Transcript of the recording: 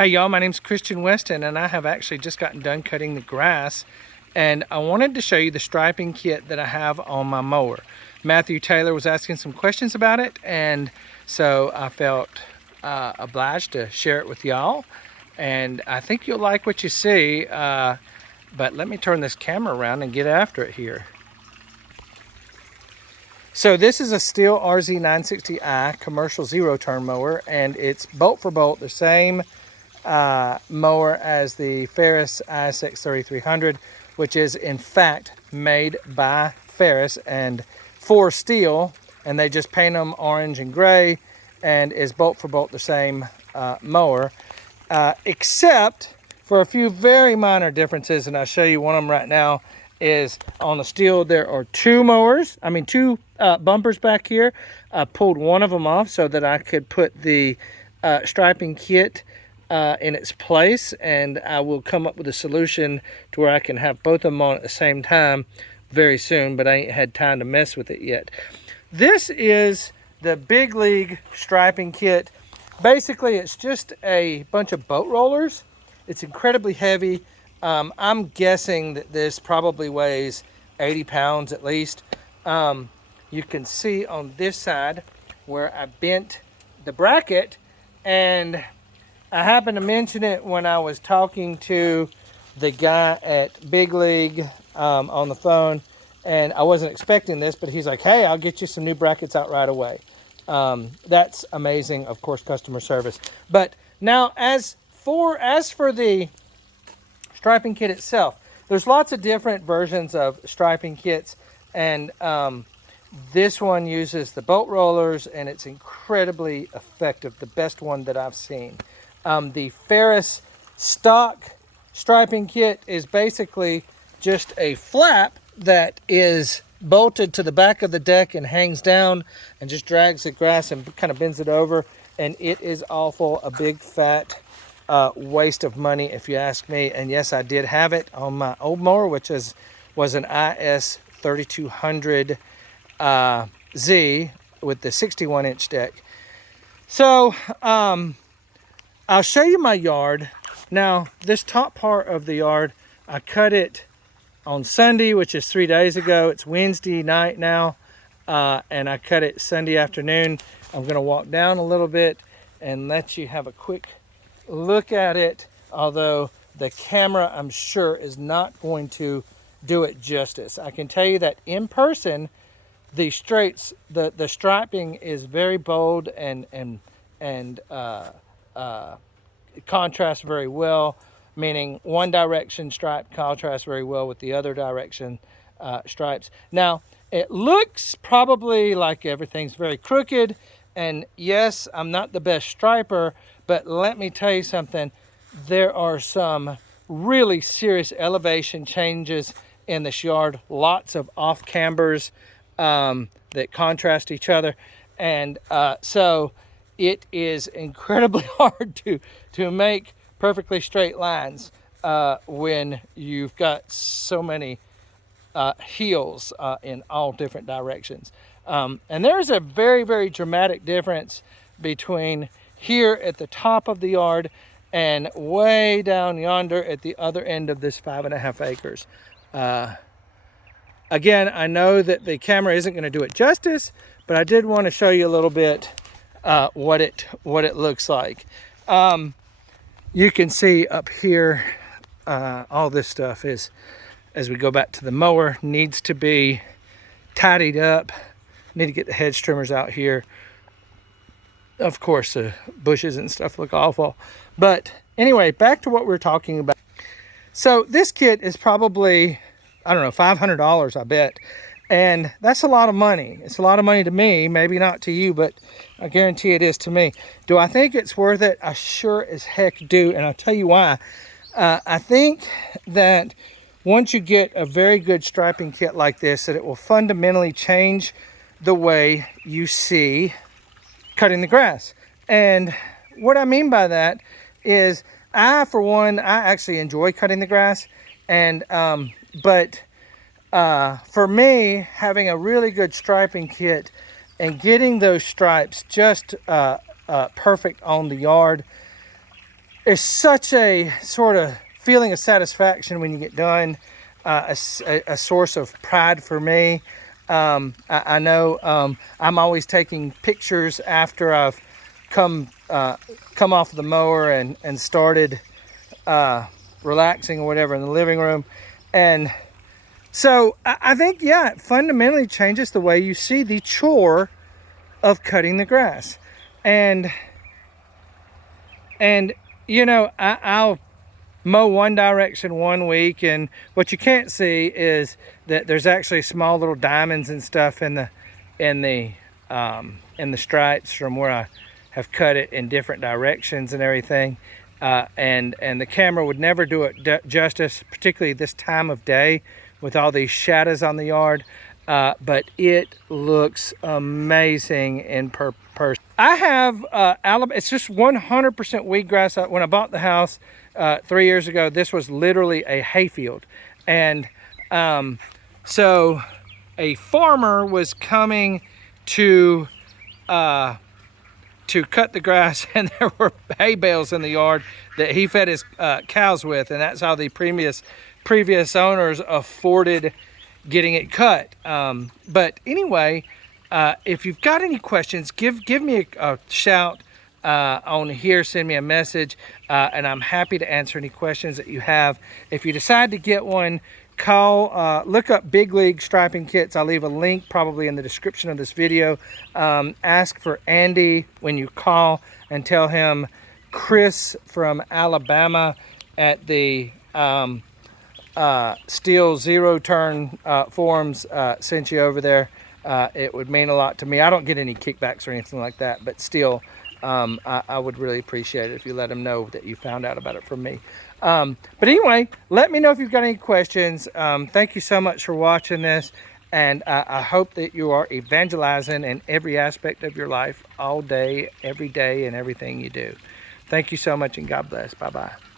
Hey y'all, my name's Christian Weston and I have actually just gotten done cutting the grass, and I wanted to show you the striping kit that I have on my mower. Matthew Taylor was asking some questions about it, and so I felt obliged to share it with y'all, and I think you'll like what you see, but let me turn this camera around and get after it here. So this is a Stihl Rz960i commercial zero-turn mower, and it's bolt for bolt the same mower as the Ferris ISX 3300, which is in fact made by Ferris and for Stihl, and they just paint them orange and gray, and is bolt for bolt the same mower, except for a few very minor differences, and I'll show you one of them right now. Is on the Stihl there are two bumpers back here. I pulled one of them off so that I could put the striping kit in its place, and I will come up with a solution to where I can have both of them on at the same time very soon, but I ain't had time to mess with it yet. This is the Big League striping kit. Basically, it's just a bunch of boat rollers. It's incredibly heavy. I'm guessing that this probably weighs 80 pounds at least. You can see on this side where I bent the bracket, and I happened to mention it when I was talking to the guy at Big League on the phone, and I wasn't expecting this, but he's like, hey, I'll get you some new brackets out right away. That's amazing, of course, customer service. But now as for the striping kit itself, there's lots of different versions of striping kits, and this one uses the bolt rollers, and it's incredibly effective, the best one that I've seen. The Ferris stock striping kit is basically just a flap that is bolted to the back of the deck and hangs down and just drags the grass and kind of bends it over, and it is awful, a big fat waste of money if you ask me. And yes, I did have it on my old mower, which was an IS 3200 Z with the 61-inch deck. So I'll show you my yard. Now, this top part of the yard, I cut it on Sunday, which is 3 days ago. It's Wednesday night now, and I cut it Sunday afternoon. I'm going to walk down a little bit and let you have a quick look at it, although the camera, I'm sure, is not going to do it justice. I can tell you that in person, the striping is very bold and it contrasts very well, meaning one direction stripe contrasts very well with the other direction stripes. Now, it looks probably like everything's very crooked, and yes, I'm not the best striper, but let me tell you something, there are some really serious elevation changes in this yard, lots of off cambers that contrast each other, and so it is incredibly hard to make perfectly straight lines when you've got so many hills in all different directions. And there's a very, very dramatic difference between here at the top of the yard and way down yonder at the other end of this 5.5 acres. Again, I know that the camera isn't going to do it justice, but I did want to show you a little bit what it looks like. You can see up here, all this stuff is, as we go back to the mower, needs to be tidied up. Need to get the hedge trimmers out here. Of course, the bushes and stuff look awful. But anyway, back to what we're talking about. So this kit is probably, I don't know, $500, I bet. And that's a lot of money. It's a lot of money to me, maybe not to you, but I guarantee it is to me. Do I think it's worth it? I sure as heck do, and I'll tell you why. I think that once you get a very good striping kit like this, that it will fundamentally change the way you see cutting the grass. And what I mean by that is, for one, I actually enjoy cutting the grass, and but for me, having a really good striping kit and getting those stripes just perfect on the yard, There's such a sort of feeling of satisfaction when you get done, a source of pride for me. I know I'm always taking pictures after I've come off the mower and started relaxing or whatever in the living room. And so I think, yeah, it fundamentally changes the way you see the chore of cutting the grass. And you know, I'll mow one direction one week, and what you can't see is that there's actually small little diamonds and stuff in the stripes from where I have cut it in different directions and everything. And the camera would never do it justice, particularly this time of day with all these shadows on the yard. But it looks amazing in person. I have Alabama. It's just 100% wheatgrass. When I bought the house 3 years ago, this was literally a hayfield, and so a farmer was coming to cut the grass, and there were hay bales in the yard that he fed his cows with, and that's how the previous owners afforded getting it cut. But anyway, if you've got any questions, give me a shout on here, send me a message, and I'm happy to answer any questions that you have. If you decide to get one, call, look up Big League striping kits. I'll leave a link probably in the description of this video. Ask for Andy when you call, and tell him Chris from Alabama at the Stihl zero-turn forums sent you over there. It would mean a lot to me. I don't get any kickbacks or anything like that, but still, I would really appreciate it if you let them know that you found out about it from me. But anyway, let me know if you've got any questions. Thank you so much for watching this, and I hope that you are evangelizing in every aspect of your life, all day, every day, and everything you do. Thank you so much, and God bless. Bye-bye.